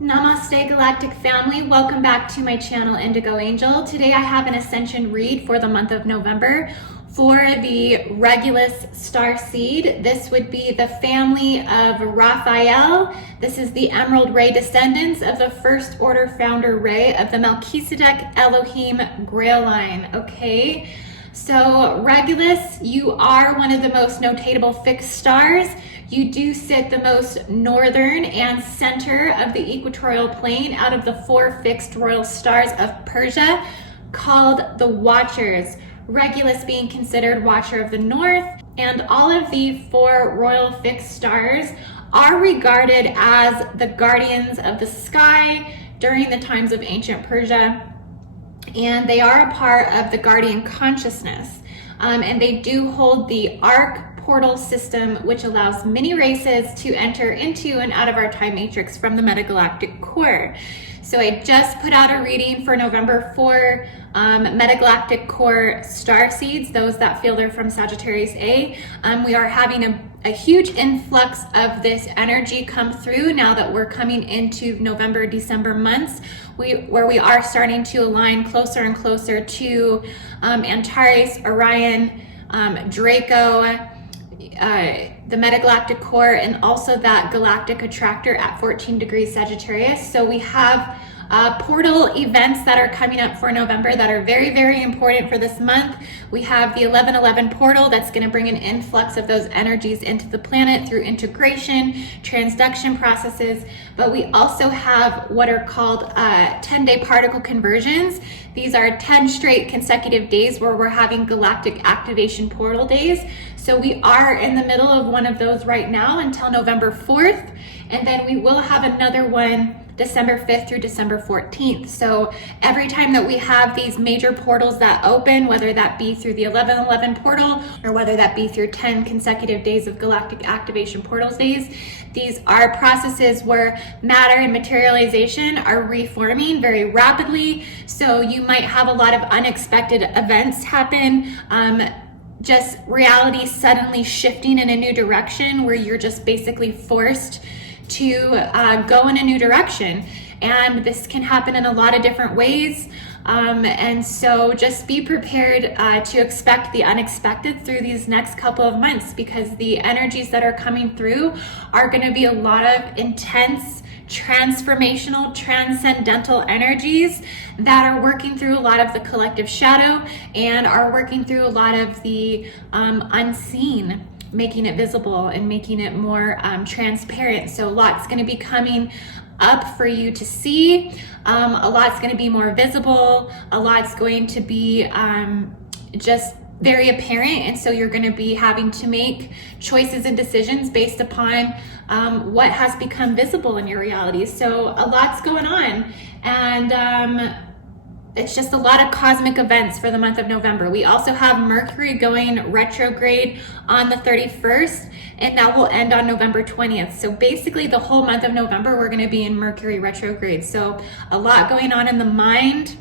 Namaste Galactic Family, welcome back to my channel Indigo Angel. Today I have an ascension read for the month of November for the Regulus Starseed. This would be the family of Raphael. This is the Emerald Ray descendants of the First Order Founder Ray of the Melchizedek Elohim Grail line, okay? So Regulus, you are one of the most notable fixed stars. You do sit the most northern and center of the equatorial plane out of the four fixed royal stars of Persia, called the Watchers. Regulus being considered Watcher of the North, and all of the four royal fixed stars are regarded as the guardians of the sky during the times of ancient Persia, and they are a part of the guardian consciousness, and they do hold the arc portal system, which allows many races to enter into and out of our time matrix from the metagalactic core. So I just put out a reading for November for metagalactic core star seeds, those that feel they're from Sagittarius A. We are having a huge influx of this energy come through now that we're coming into November, December months, where we are starting to align closer and closer to Antares, Orion, Draco, the metagalactic core, and also that galactic attractor at 14 degrees Sagittarius. So we have portal events that are coming up for November that are very, very important for this month. We have the 1111 portal that's going to bring an influx of those energies into the planet through integration, transduction processes, but we also have what are called 10-day particle conversions. These are 10 straight consecutive days where we're having galactic activation portal days. So we are in the middle of one of those right now until November 4th, and then we will have another one December 5th through December 14th. So every time that we have these major portals that open, whether that be through the 1111 portal or whether that be through 10 consecutive days of galactic activation portals days, these are processes where matter and materialization are reforming very rapidly. So you might have a lot of unexpected events happen, just reality suddenly shifting in a new direction where you're just basically forced to go in a new direction. And this can happen in a lot of different ways. And so just be prepared to expect the unexpected through these next couple of months, because the energies that are coming through are going to be a lot of intense, transformational, transcendental energies that are working through a lot of the collective shadow and are working through a lot of the unseen, making it visible and making it more transparent. So lots going to be coming up for you to see. A lot's going to be more visible. A lot's going to be just very apparent. And so you're going to be having to make choices and decisions based upon what has become visible in your reality. So a lot's going on. And it's just a lot of cosmic events for the month of November. We also have Mercury going retrograde on the 31st, and that will end on November 20th. So basically the whole month of November, we're going to be in Mercury retrograde. So a lot going on in the mind.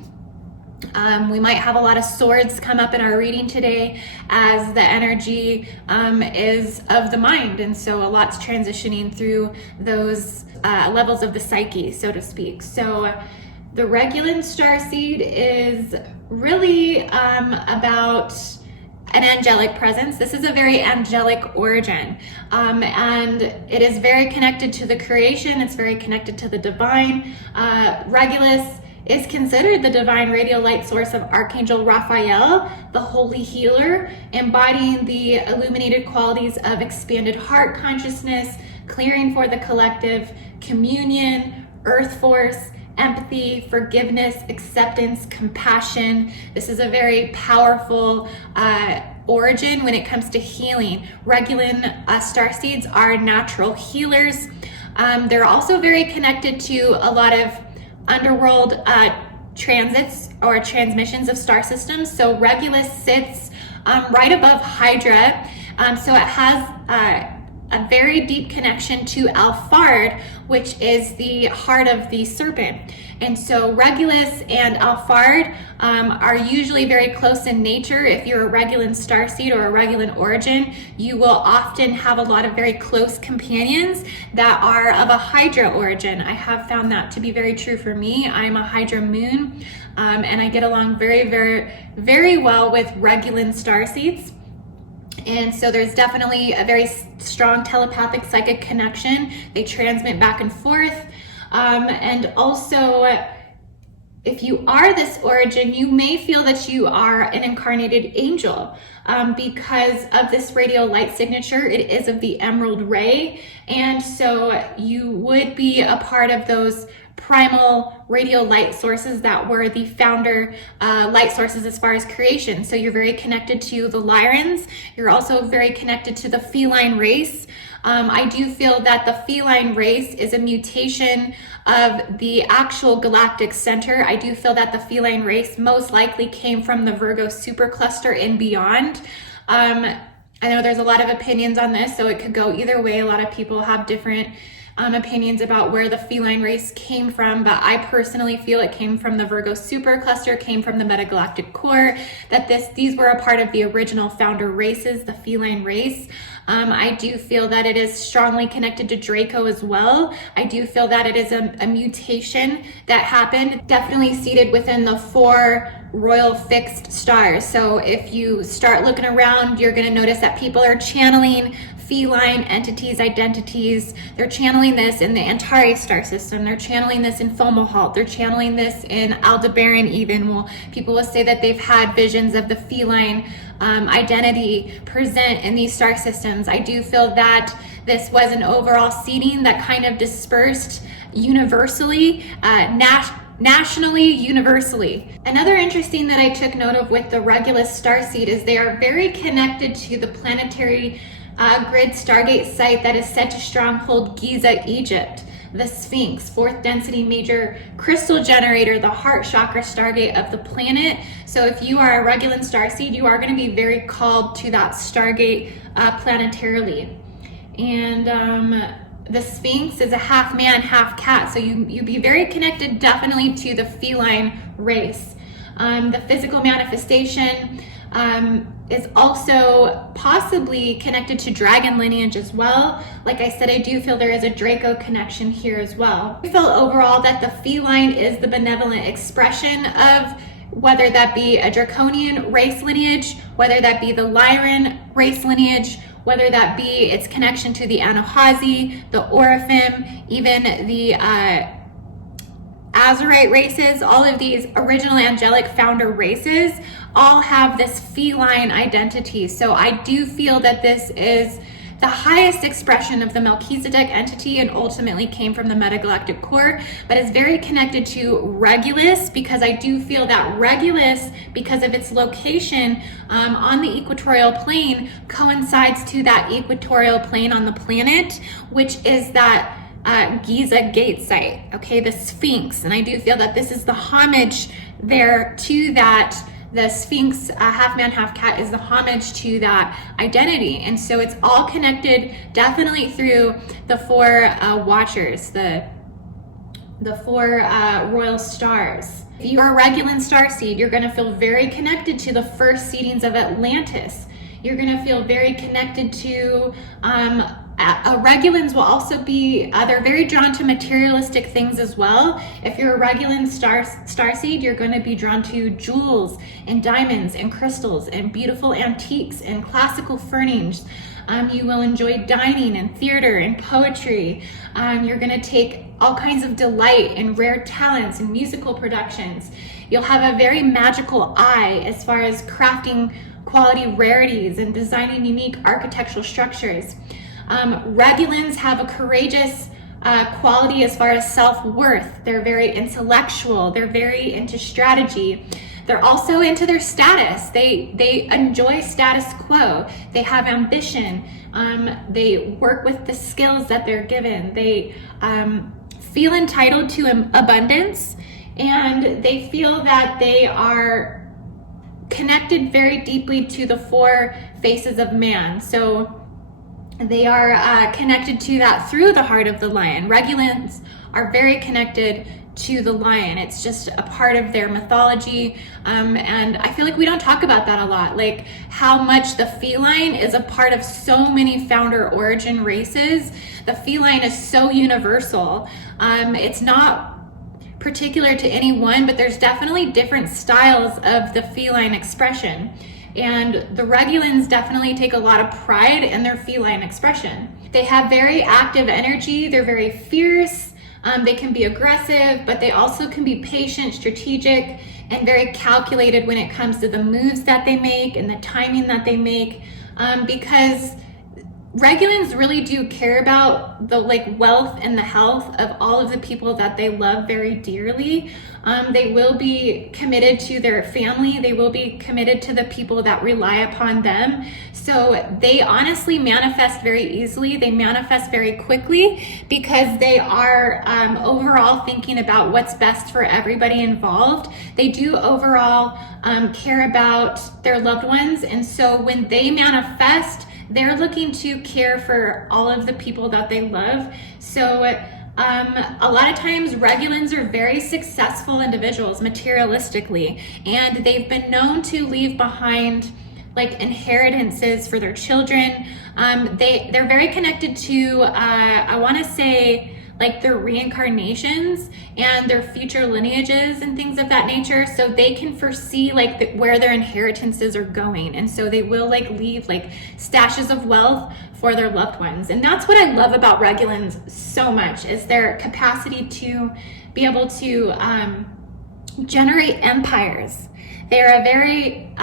We might have a lot of swords come up in our reading today as the energy is of the mind. And so a lot's transitioning through those levels of the psyche, so to speak. So the Regulan Starseed is really about an angelic presence. This is a very angelic origin, and it is very connected to the creation. It's very connected to the divine. Regulus is considered the divine radial light source of Archangel Raphael, the holy healer, embodying the illuminated qualities of expanded heart consciousness, clearing for the collective, communion, earth force, empathy, forgiveness, acceptance, compassion. This is a very powerful origin when it comes to healing. Regulan starseeds are natural healers. They're also very connected to a lot of underworld transits or transmissions of star systems. So Regulus sits right above Hydra. So it has a very deep connection to Alphard, which is the heart of the serpent. And so Regulus and Alphard are usually very close in nature. If you're a Regulan Starseed or a Regulan origin, you will often have a lot of very close companions that are of a Hydra origin. I have found that to be very true for me. I'm a Hydra moon, and I get along very well with Regulan Starseeds. And so there's definitely a very strong telepathic psychic connection. They transmit back and forth. And also, if you are this origin, you may feel that you are an incarnated angel because of this radial light signature. It is of the emerald ray. And so you would be a part of those primal radial light sources that were the founder light sources as far as creation. So you're very connected to the Lyrans. You're also very connected to the feline race. I do feel that the feline race is a mutation of the actual galactic center. I do feel that the feline race most likely came from the Virgo supercluster and beyond. I know there's a lot of opinions on this, so it could go either way. A lot of people have different opinions about where the feline race came from, but I personally feel it came from the Virgo supercluster, came from the metagalactic core, that these were a part of the original founder races, the feline race. I do feel that it is strongly connected to Draco as well. I do feel that it is a mutation that happened, definitely seated within the 4 royal fixed stars. So if you start looking around, you're going to notice that people are channeling feline entities, identities. They're channeling this in the Antares star system. They're channeling this in Fomalhaut. They're channeling this in Aldebaran even. Well, people will say that they've had visions of the feline identity present in these star systems. I do feel that this was an overall seeding that kind of dispersed universally, nationally, universally. Another interesting that I took note of with the Regulus Starseed is they are very connected to the planetary grid Stargate site that is set to stronghold Giza, Egypt. The Sphinx, 4th density major crystal generator, the heart chakra Stargate of the planet. So if you are a Regulan Starseed, you are going to be very called to that Stargate planetarily. And the Sphinx is a half man, half cat. So you be very connected definitely to the feline race. The physical manifestation is also possibly connected to dragon lineage as well. Like I said, I do feel there is a Draco connection here as well. I feel overall that the feline is the benevolent expression of whether that be a draconian race lineage, whether that be the Lyran race lineage, whether that be its connection to the Anahazi, the Oraphim, even the Azurite races. All of these original angelic founder races all have this feline identity. So I do feel that this is the highest expression of the Melchizedek entity and ultimately came from the metagalactic core, but is very connected to Regulus, because I do feel that Regulus, because of its location on the equatorial plane, coincides to that equatorial plane on the planet, which is that Giza gate site, okay, the Sphinx. And I do feel that this is the homage there to that. The Sphinx, half man, half cat, is the homage to that identity. And so it's all connected definitely through the 4 watchers, the 4 royal stars. If you are a Regulan Starseed, you're going to feel very connected to the first seedings of Atlantis. You're going to feel very connected to Regulans will also be, they're very drawn to materialistic things as well. If you're a Regulan Starseed, you're going to be drawn to jewels and diamonds and crystals and beautiful antiques and classical furnishings. You will enjoy dining and theater and poetry. You're going to take all kinds of delight in rare talents and musical productions. You'll have a very magical eye as far as crafting quality rarities and designing unique architectural structures. Regulans have a courageous quality as far as self-worth. They're very intellectual. They're very into strategy. They're also into their status. They enjoy status quo. They have ambition. They work with the skills that they're given. They feel entitled to abundance, and they feel that they are connected very deeply to the 4 faces of man. So They are connected to that through the heart of the lion. Regulans are very connected to the lion. It's just a part of their mythology, and I feel like we don't talk about that a lot, like how much the feline is a part of so many founder origin races. The feline is so universal. It's not particular to any one, but there's definitely different styles of the feline expression. And the Regulans definitely take a lot of pride in their feline expression. They have very active energy, they're very fierce, they can be aggressive, but they also can be patient, strategic, and very calculated when it comes to the moves that they make and the timing that they make, because Regulans really do care about the wealth and the health of all of the people that they love very dearly. They will be committed to their family. They will be committed to the people that rely upon them. So they honestly manifest very easily. They manifest very quickly because they are overall thinking about what's best for everybody involved. They do overall care about their loved ones. And so when they manifest, they're looking to care for all of the people that they love. So a lot of times Regulans are very successful individuals materialistically, and they've been known to leave behind inheritances for their children. They're very connected to, I want to say, their reincarnations and their future lineages and things of that nature, so they can foresee where their inheritances are going, and so they will leave stashes of wealth for their loved ones. And that's what I love about Regulans so much, is their capacity to be able to generate empires. They're a very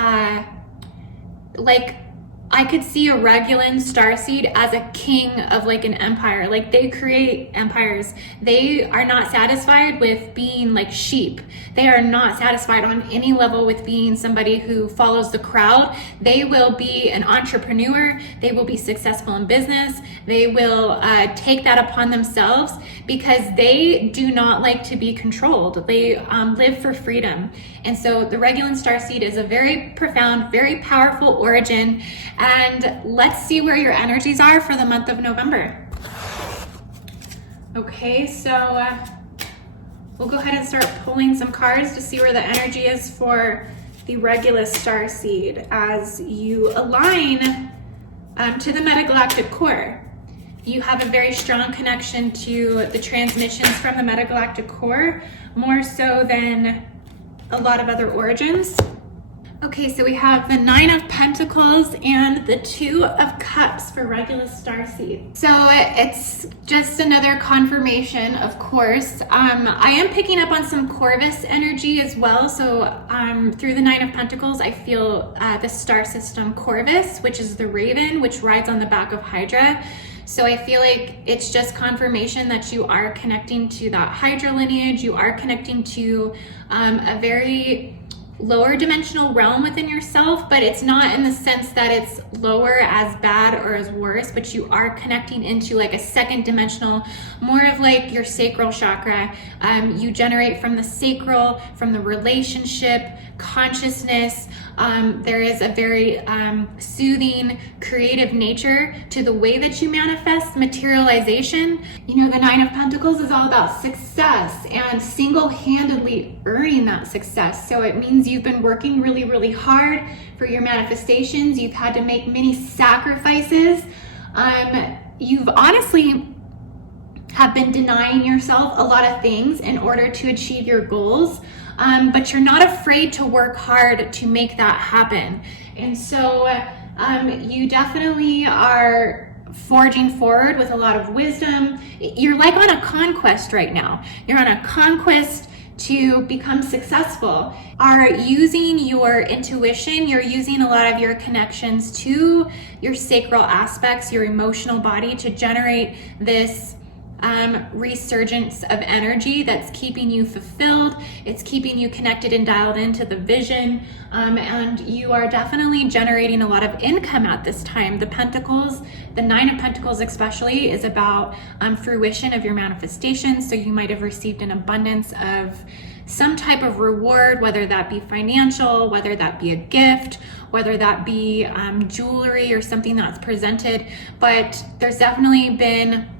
I could see a Regulan Starseed as a king of an empire. They create empires. They are not satisfied with being sheep. They are not satisfied on any level with being somebody who follows the crowd. They will be an entrepreneur. They will be successful in business. They will take that upon themselves because they do not like to be controlled. They live for freedom. And so the Regulan Starseed is a very profound, very powerful origin. And let's see where your energies are for the month of November. Okay, so we'll go ahead and start pulling some cards to see where the energy is for the Regulus Starseed as you align to the metagalactic core. You have a very strong connection to the transmissions from the metagalactic core, more so than a lot of other origins. Okay, so we have the 9 of Pentacles and the 2 of Cups for Regulus Starseed. So it's just another confirmation, of course. I am picking up on some Corvus energy as well. So through the 9 of Pentacles, I feel the star system Corvus, which is the raven, which rides on the back of Hydra. So I feel like it's just confirmation that you are connecting to that Hydra lineage. You are connecting to a very lower dimensional realm within yourself, but it's not in the sense that it's lower as bad or as worse, but you are connecting into a second dimensional, more of your sacral chakra. You generate from the sacral, from the relationship, consciousness. There is a very soothing, creative nature to the way that you manifest materialization. You know, the 9 of Pentacles is all about success and single-handedly earning that success. So it means you've been working really, really hard for your manifestations. You've had to make many sacrifices. You've honestly have been denying yourself a lot of things in order to achieve your goals. But you're not afraid to work hard to make that happen. And so you definitely are forging forward with a lot of wisdom. You're on a conquest right now. You're on a conquest to become successful. Are using your intuition, you're using a lot of your connections to your sacral aspects, your emotional body, to generate this resurgence of energy that's keeping you fulfilled. It's keeping you connected and dialed into the vision. And you are definitely generating a lot of income at this time. The Pentacles, the Nine of Pentacles especially, is about fruition of your manifestations. So you might have received an abundance of some type of reward, whether that be financial, whether that be a gift, whether that be jewelry or something that's presented. But there's definitely been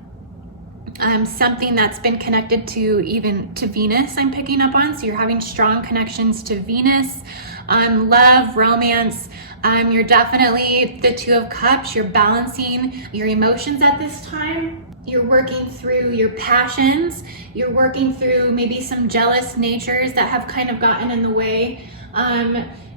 something that's been connected to even to Venus, I'm picking up on. So you're having strong connections to Venus, love, romance. You're definitely the Two of Cups. You're balancing your emotions at this time. You're working through your passions. You're working through maybe some jealous natures that have kind of gotten in the way.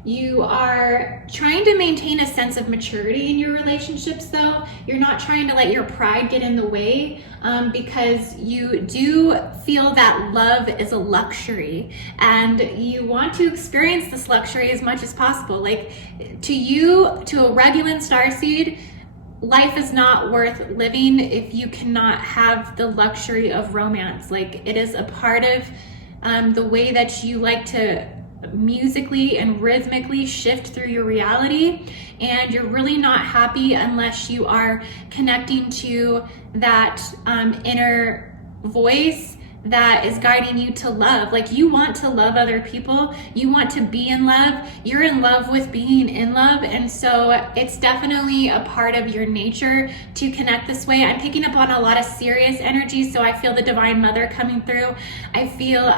You are trying to maintain a sense of maturity in your relationships, though. You're not trying to let your pride get in the way, because you do feel that love is a luxury and you want to experience this luxury as much as possible. Like, to you, to a Regulan Starseed, life is not worth living if you cannot have the luxury of romance. Like, it is a part of the way that you like to musically and rhythmically shift through your reality, and you're really not happy unless you are connecting to that inner voice that is guiding you to love. Like, you want to love other people, you want to be in love, you're in love with being in love, and so it's definitely a part of your nature to connect this way. I'm picking up on a lot of serious energy, so I feel the Divine Mother coming through. I feel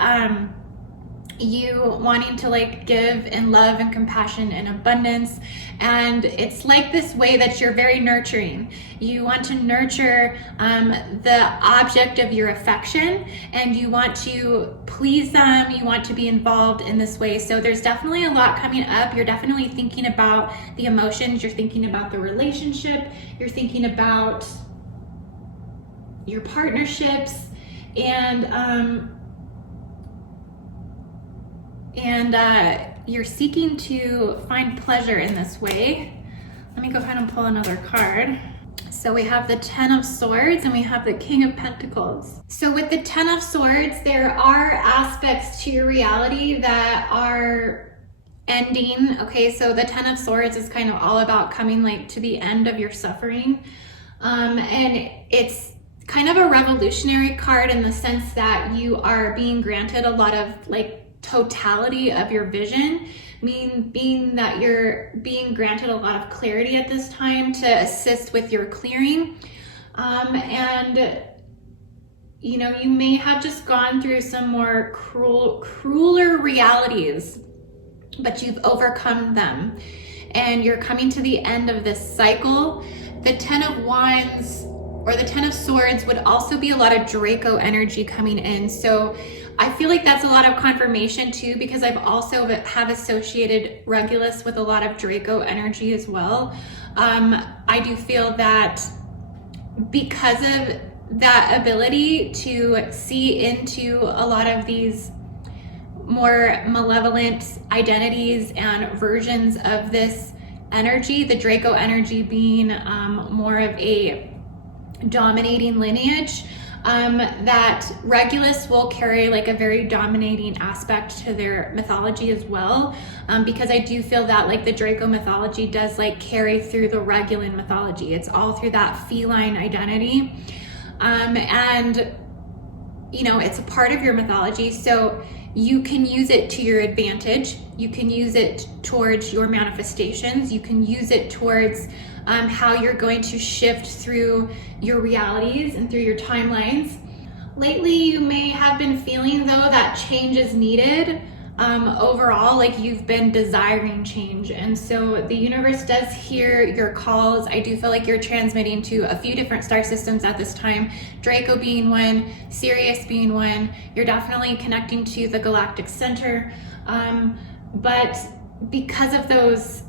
you wanting to like give in love and compassion and abundance, and it's like this way that you're very nurturing. You want to nurture the object of your affection, and you want to please them, you want to be involved in this way. So there's definitely a lot coming up. You're definitely thinking about the emotions, you're thinking about the relationship, you're thinking about your partnerships, and you're seeking to find pleasure in this way. Let me go ahead and pull another card. So we have the Ten of Swords and we have the King of Pentacles. So with the Ten of Swords, there are aspects to your reality that are ending. Okay, so the Ten of Swords is kind of all about coming like to the end of your suffering. And it's kind of a revolutionary card in the sense that you are being granted a lot of like totality of your vision, being that you're being granted a lot of clarity at this time to assist with your clearing. And you know, you may have just gone through some more crueler realities, but you've overcome them and you're coming to the end of this cycle. The Ten of Wands or the Ten of Swords would also be a lot of Draco energy coming in. So I feel like that's a lot of confirmation too, because I've also have associated Regulus with a lot of Draco energy as well. I do feel that because of that ability to see into a lot of these more malevolent identities and versions of this energy, the Draco energy being more of a dominating lineage, that Regulus will carry like a very dominating aspect to their mythology as well, because I do feel that like the Draco mythology does like carry through the Regulan mythology. It's all through that feline identity, and you know, it's a part of your mythology, so you can use it to your advantage. You can use it towards your manifestations. You can use it towards how you're going to shift through your realities and through your timelines. Lately, you may have been feeling though that change is needed. Overall, like you've been desiring change, and so the universe does hear your calls. I do feel like you're transmitting to a few different star systems at this time, Draco being one, Sirius being one. You're definitely connecting to the galactic center, but because of those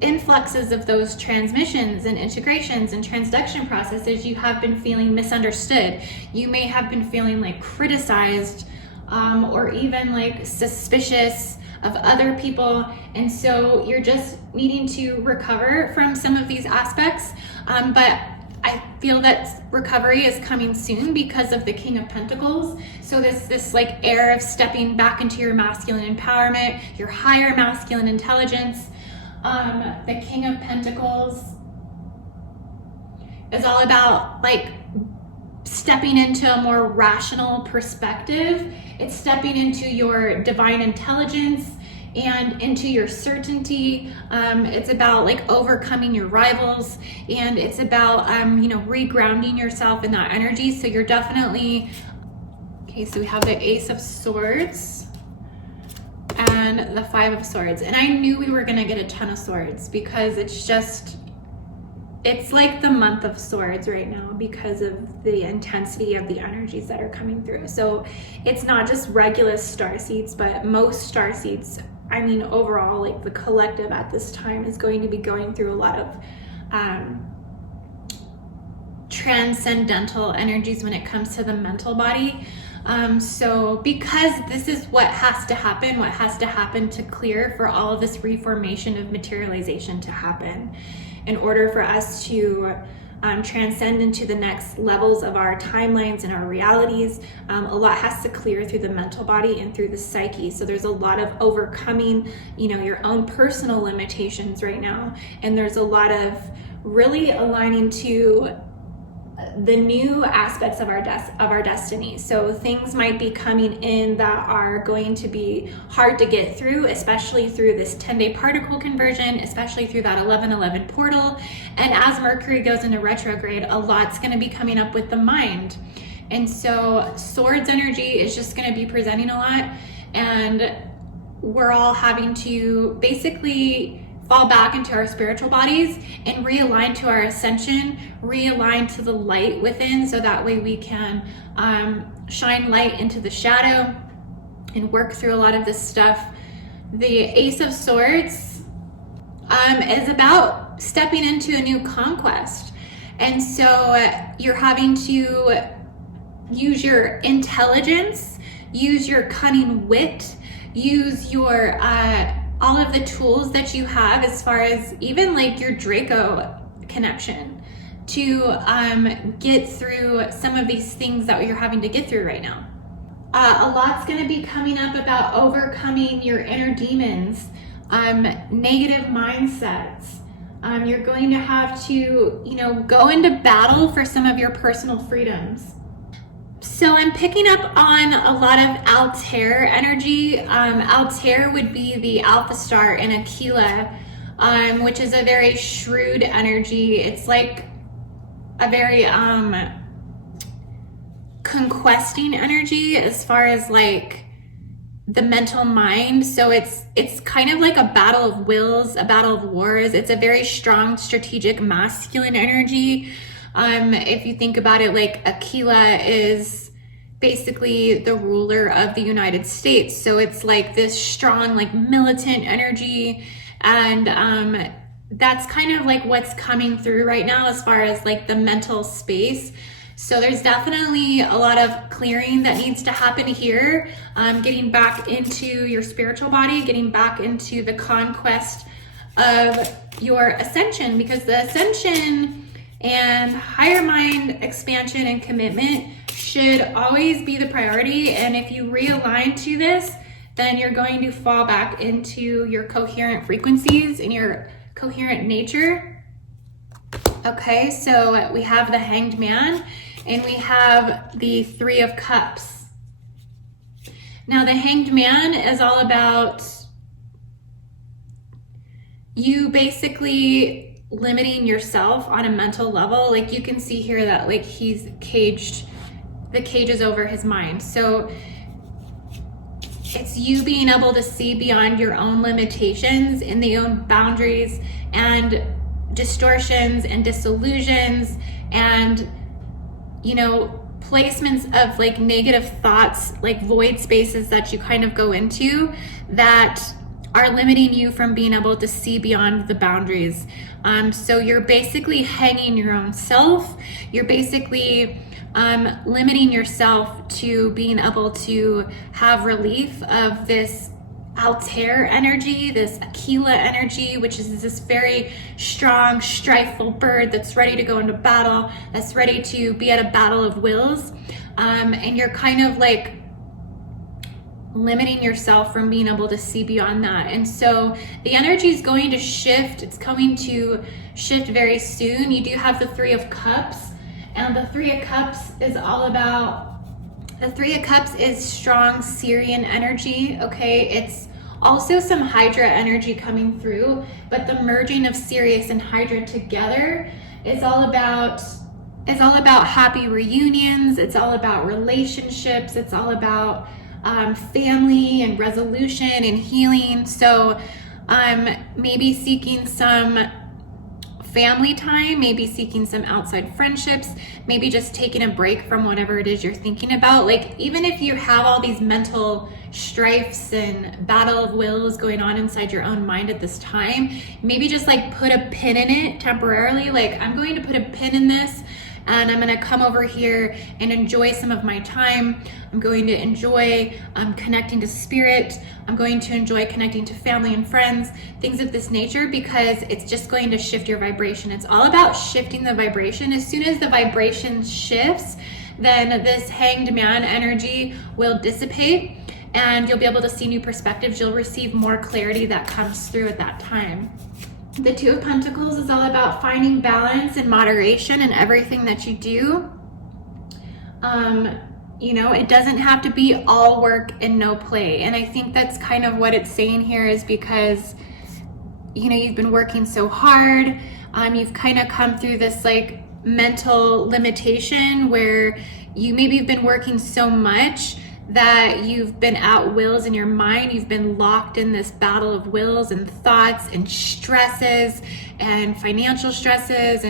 influxes of those transmissions and integrations and transduction processes, you have been feeling misunderstood. You may have been feeling like criticized, or even like suspicious of other people, and so you're just needing to recover from some of these aspects, but feel that recovery is coming soon because of the King of Pentacles. So this like air of stepping back into your masculine empowerment, your higher masculine intelligence. The King of Pentacles is all about like stepping into a more rational perspective. It's stepping into your divine intelligence and into your certainty. It's about like overcoming your rivals, and it's about regrounding yourself in that energy. So you're definitely okay. So we have the Ace of Swords and the Five of Swords, and I knew we were gonna get a ton of swords because it's like the month of swords right now because of the intensity of the energies that are coming through. So it's not just Regulus Starseeds, but most Starseeds, I mean, overall, like the collective at this time is going to be going through a lot of transcendental energies when it comes to the mental body. So because this is what has to happen to clear for all of this reformation of materialization to happen, in order for us to transcend into the next levels of our timelines and our realities, a lot has to clear through the mental body and through the psyche. So there's a lot of overcoming, your own personal limitations right now. And there's a lot of really aligning to the new aspects of our destiny. So things might be coming in that are going to be hard to get through, especially through this 10-day particle conversion, especially through that 1111 portal. And as Mercury goes into retrograde, a lot's going to be coming up with the mind. And so swords energy is just going to be presenting a lot, and we're all having to basically fall back into our spiritual bodies and realign to our ascension, realign to the light within, so that way we can shine light into the shadow and work through a lot of this stuff. The Ace of Swords is about stepping into a new conquest. And so you're having to use your intelligence, use your cunning wit, use your all of the tools that you have, as far as even like your Draco connection, to get through some of these things that you're having to get through right now. A lot's going to be coming up about overcoming your inner demons, negative mindsets. You're going to have to, go into battle for some of your personal freedoms. So I'm picking up on a lot of Altair energy. Altair would be the Alpha Star in Aquila, which is a very shrewd energy. It's like a very conquesting energy as far as like the mental mind. So it's kind of like a battle of wills, a battle of wars. It's a very strong, strategic, masculine energy. If you think about it, like Aquila is basically the ruler of the United States. So it's like this strong, like militant energy. And that's kind of like what's coming through right now as far as like the mental space. So there's definitely a lot of clearing that needs to happen here. Getting back into your spiritual body, getting back into the conquest of your ascension, because the ascension and higher mind expansion and commitment should always be the priority. And if you realign to this, then you're going to fall back into your coherent frequencies and your coherent nature. Okay, so we have the Hanged Man and we have the Three of Cups. Now the Hanged Man is all about you basically limiting yourself on a mental level. Like you can see here that like he's caged, the cage is over his mind. So it's you being able to see beyond your own limitations and the own boundaries and distortions and disillusions and placements of like negative thoughts, like void spaces that you kind of go into that are limiting you from being able to see beyond the boundaries. So you're basically hanging your own self. You're basically limiting yourself to being able to have relief of this Altair energy, this Aquila energy, which is this very strong, strifeful bird that's ready to go into battle, that's ready to be at a battle of wills. And you're kind of like limiting yourself from being able to see beyond that. And so the energy is going to shift. It's going to shift very soon. You do have the Three of Cups, and the Three of Cups is all about, the Three of Cups is strong Syrian energy, okay? It's also some Hydra energy coming through, but the merging of Sirius and Hydra together is all about happy reunions. It's all about relationships. It's all about family and resolution and healing. So maybe seeking some family time, maybe seeking some outside friendships, maybe just taking a break from whatever it is you're thinking about. Like, even if you have all these mental strifes and battle of wills going on inside your own mind at this time, maybe just like put a pin in it temporarily. Like, I'm going to put a pin in this, and I'm gonna come over here and enjoy some of my time. I'm going to enjoy connecting to spirit. I'm going to enjoy connecting to family and friends, things of this nature, because it's just going to shift your vibration. It's all about shifting the vibration. As soon as the vibration shifts, then this Hanged Man energy will dissipate, and you'll be able to see new perspectives. You'll receive more clarity that comes through at that time. The Two of Pentacles is all about finding balance and moderation in everything that you do. You know, it doesn't have to be all work and no play. And I think that's kind of what it's saying here, is because, you know, you've been working so hard. You've kind of come through this like mental limitation where you maybe have been working so much that you've been at wills in your mind. You've been locked in this battle of wills and thoughts and stresses and financial struggles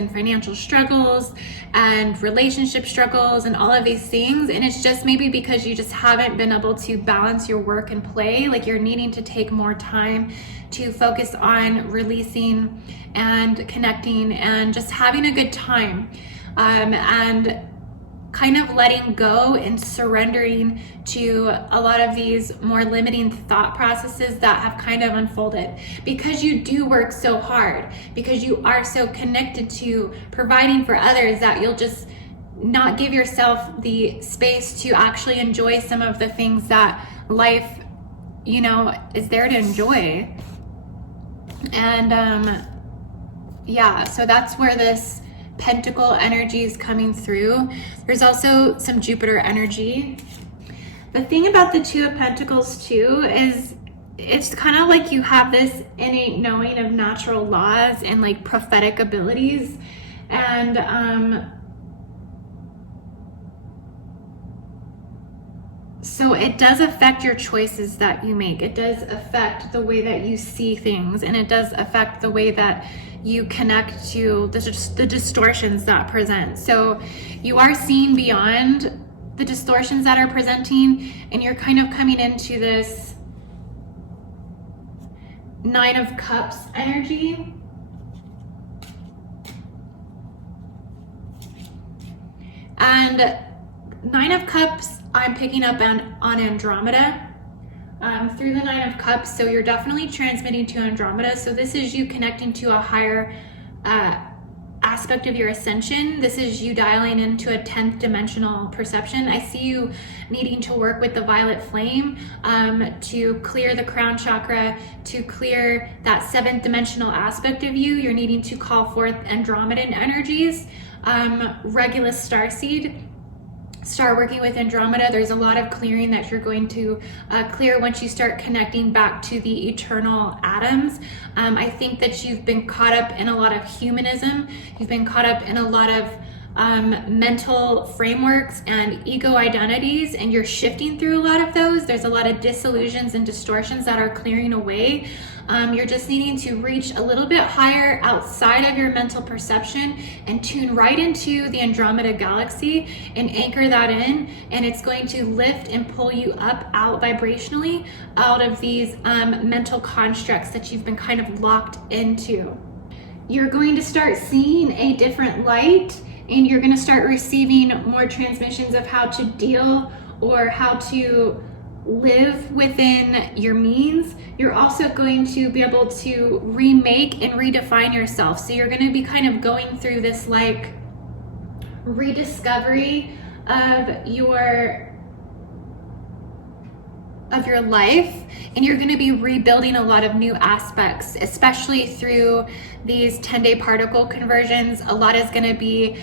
and relationship struggles and all of these things. And it's just maybe because you just haven't been able to balance your work and play. Like, you're needing to take more time to focus on releasing and connecting and just having a good time. And kind of letting go and surrendering to a lot of these more limiting thought processes that have kind of unfolded, because you do work so hard, because you are so connected to providing for others, that you'll just not give yourself the space to actually enjoy some of the things that life, you know, is there to enjoy. And yeah, so that's where this Pentacle energy is coming through. There's also some Jupiter energy. The thing about the Two of Pentacles too is it's kind of like you have this innate knowing of natural laws and like prophetic abilities, and so it does affect your choices that you make. It does affect the way that you see things, and it does affect the way that you connect to the distortions that present. So you are seeing beyond the distortions that are presenting, and you're kind of coming into this Nine of Cups energy. And Nine of Cups, I'm picking up on Andromeda through the Nine of Cups. So you're definitely transmitting to Andromeda. So this is you connecting to a higher aspect of your ascension. This is you dialing into a 10th dimensional perception. I see you needing to work with the violet flame to clear the crown chakra, to clear that 7th dimensional aspect of you. You're needing to call forth Andromedan energies. Regulus Starseed, start working with Andromeda. There's a lot of clearing that you're going to clear once you start connecting back to the eternal atoms. I think that you've been caught up in a lot of humanism. You've been caught up in a lot of mental frameworks and ego identities, and you're shifting through a lot of those. There's a lot of disillusions and distortions that are clearing away. You're just needing to reach a little bit higher outside of your mental perception and tune right into the Andromeda galaxy and anchor that in, and it's going to lift and pull you up out vibrationally out of these mental constructs that you've been kind of locked into. You're going to start seeing a different light, and you're going to start receiving more transmissions of how to deal or how to live within your means, you're also going to be able to remake and redefine yourself. So you're going to be kind of going through this like rediscovery of your life, and you're going to be rebuilding a lot of new aspects, especially through these 10-day particle conversions. A lot is going to be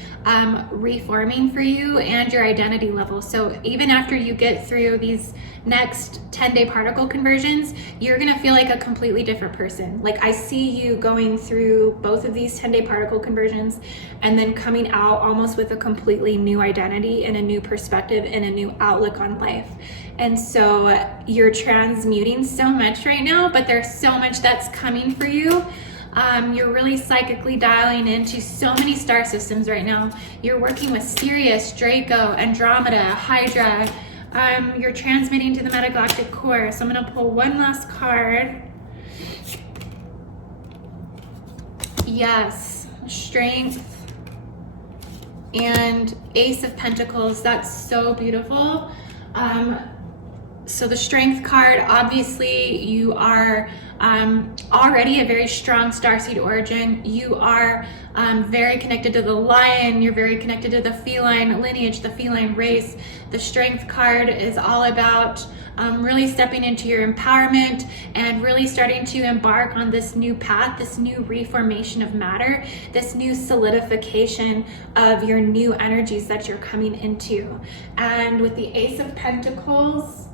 reforming for you and your identity level. So even after you get through these next 10-day particle conversions, you're going to feel like a completely different person. Like I see you going through both of these 10-day particle conversions and then coming out almost with a completely new identity and a new perspective and a new outlook on life. And so you're transmuting so much right now, but there's so much that's coming for you. You're really psychically dialing into so many star systems right now. You're working with Sirius, Draco, Andromeda, Hydra. You're transmitting to the metagalactic core. So I'm going to pull one last card. Yes, strength and Ace of Pentacles. That's so beautiful. So the strength card, obviously you are already a very strong starseed origin. You are very connected to the lion. You're very connected to the feline lineage, the feline race. The strength card is all about really stepping into your empowerment and really starting to embark on this new path, this new reformation of matter, this new solidification of your new energies that you're coming into. And with the Ace of Pentacles,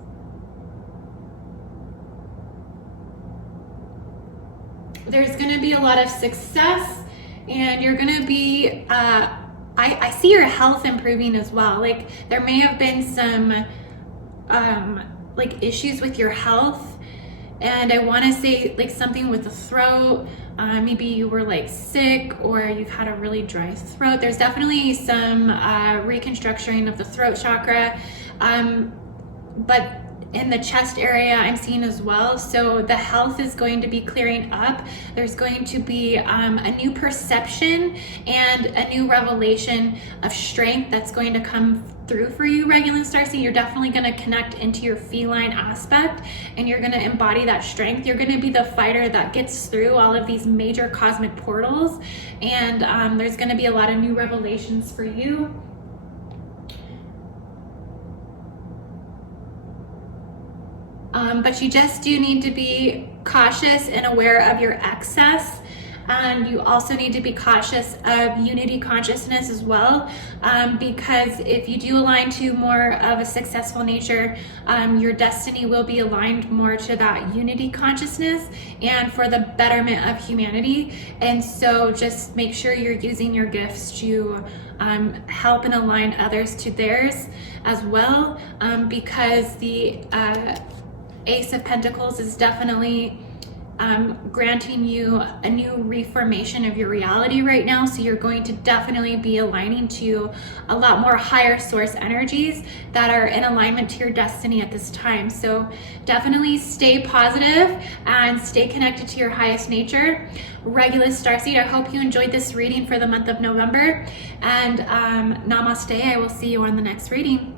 there's going to be a lot of success, and you're going to be, I see your health improving as well. Like there may have been some like issues with your health, and I want to say like something with the throat. Maybe you were like sick, or you've had a really dry throat. There's definitely some reconstructing of the throat chakra, but in the chest area I'm seeing as well. So the health is going to be clearing up. There's going to be a new perception and a new revelation of strength that's going to come through for you, Regulus Starseed. You're definitely going to connect into your feline aspect, and you're going to embody that strength. You're going to be the fighter that gets through all of these major cosmic portals, and there's going to be a lot of new revelations for you. But you just do need to be cautious and aware of your excess. And you also need to be cautious of unity consciousness as well, because if you do align to more of a successful nature, your destiny will be aligned more to that unity consciousness and for the betterment of humanity. And so just make sure you're using your gifts to help and align others to theirs as well, because the Ace of Pentacles is definitely granting you a new reformation of your reality right now. So you're going to definitely be aligning to a lot more higher source energies that are in alignment to your destiny at this time. So definitely stay positive and stay connected to your highest nature. Regulus Starseed, I hope you enjoyed this reading for the month of November, and namaste. I will see you on the next reading.